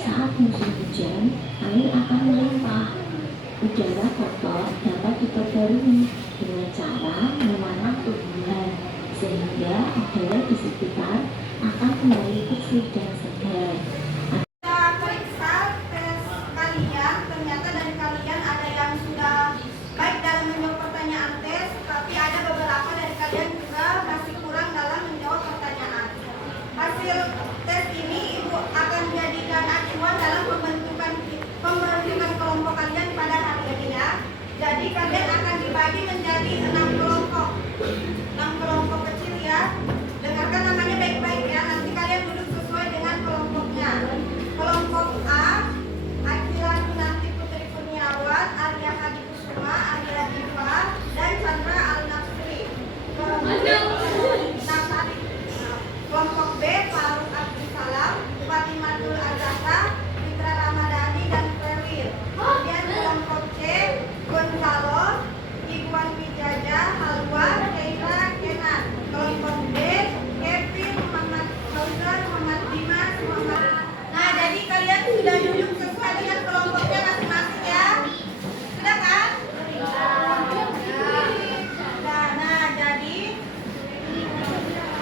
Saat musim hujan, air akan melimpah. Udara kotor dapat diperbarui dengan cara menanam tumbuhan, sehingga udara di sekitar akan kembali bersih dan segar. Jadi kalian akan dibagi menjadi 6 kelompok kecil ya. Dengarkan namanya baik.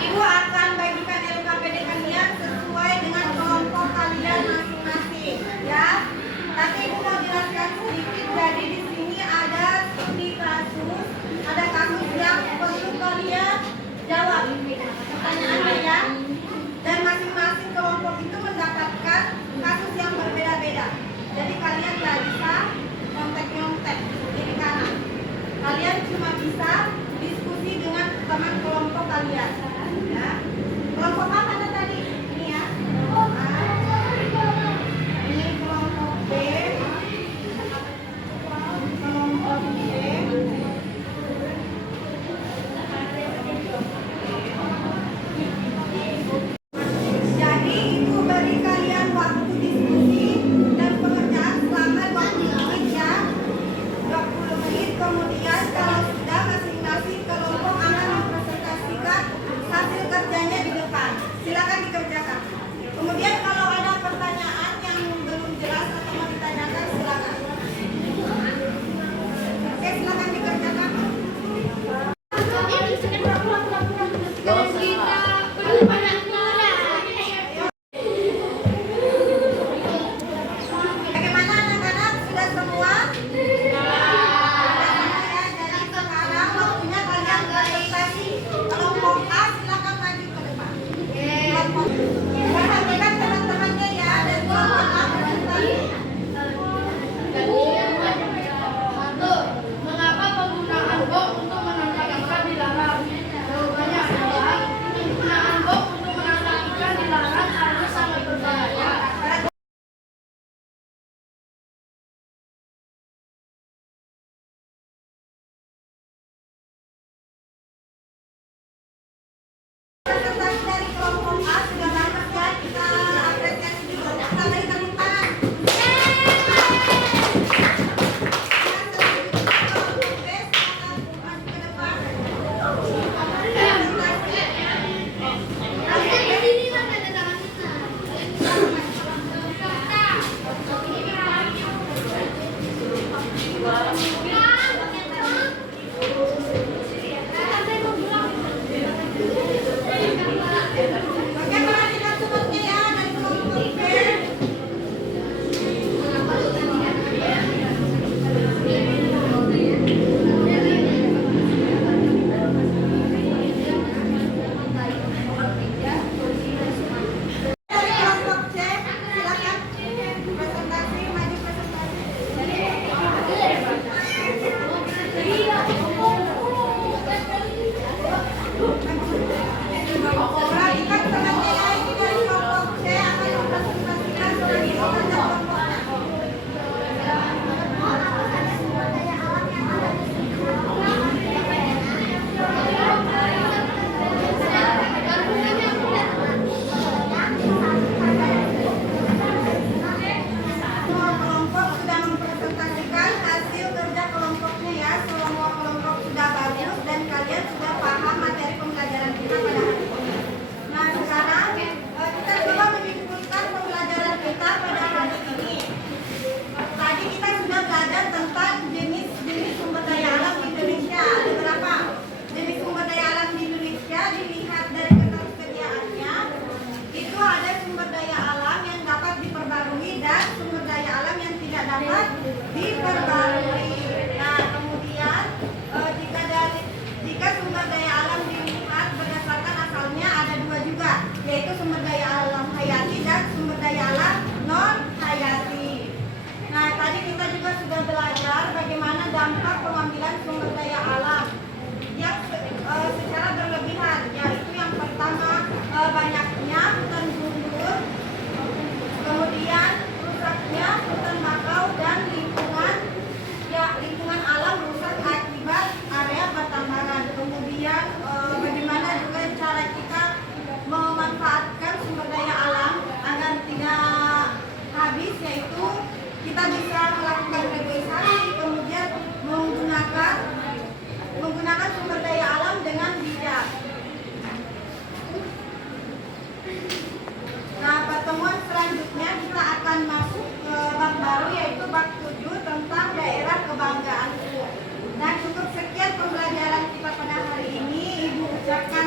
Ibu akan bagikan LKPD kalian sesuai dengan kelompok kalian masing-masing, ya. Tapi Ibu mau jelaskan sedikit. Jadi di sini ada studi kasus, ada kasus yang perlu kalian jawab pertanyaannya, ya. Dan masing-masing kelompok itu mendapatkan kasus yang berbeda-beda. Jadi kalian nggak bisa nyontek-nyontek kiri kanan. Kalian cuma bisa diskusi dengan teman kelompok kalian, ya. Kelompok apa tadi? Ini ya. Ini kelompok B. Kelompok B. Jadi itu beri kalian waktu diskusi dan pengerjaan selama 20 menit, ya. 20 menit, kemudian kalau sudah masing-masing kelompok akan mempresentasikan hasil kerjanya di depan. Silakan dikerjakan. Kemudian kalau ada pertanyaan yang belum jelas atau mau ditanyakan, silakan. Oke, silakan dikerjakan. Bagaimana anak-anak? Sudah semua? Jadi sekarang waktunya kalian presentasi. Kelompok A silakan maju ke depan. Perhatikan teman-temannya, ya. Dan kelompok A presentasi. Mengapa penggunaan bom untuk menangkap ikan dilarang? Jawabannya adalah penggunaan bom untuk menangkap ikan dilarang karena sangat berbahaya. Presentasi dari kelompok A sudah bagus, ya. Kita apresiasi dulu. Kita beri tepuk tangan. Kelompok B silakan maju ke depan. Oke, perhatikan semuanya, ya. Dari kelompok B. Dari kelompok C, silakan presentasi, maju presentasi. Perhatikan temannya, ya. Ini dari kelompok C akan mempresentasikan studi kerja kelompoknya. Semua kelompok sudah mempresentasikan hasil kerja kelompoknya, ya. Semua kelompok sudah bagus dan kalian sudah paham materi pembelajaran kita pada hari ini. Nah, sekarang kita coba menyimpulkan pembelajaran kita pada hari ini. Tadi kita sudah belajar tentang jenis-jenis sumber daya alam di Indonesia. Ada berapa jenis sumber daya alam di Indonesia? Dilihat dari ketersediaannya, itu ada sumber daya alam yang dapat diperbarui dan sumber daya alam yang tidak dapat diperbarui. Nah, kemudian jika sumber daya alam dilihat berdasarkan asalnya, ada dua juga, yaitu sumber daya alam hayati dan sumber daya alam non hayati. Nah, tadi kita juga sudah belajar bagaimana dampak pengambilan sumber daya alam yang secara berlebihan, yaitu yang pertama banyaknya hutan gundul, kemudian rusaknya hutan bakau dan lingkungan alam rusak akibat area pertambangan. Kemudian bagaimana juga cara kita memanfaatkan sumber daya alam agar tidak habis, yaitu kita bisa melakukan reboisasi, kemudian menggunakan sumber daya alam dengan bijak. Nah, pertemuan selanjutnya kita akan masuk ke bab baru, yaitu bab 7 tentang daerah kebanggaanku. Nah, cukup sekian pembelajaran kita pada hari ini. Ibu ucapkan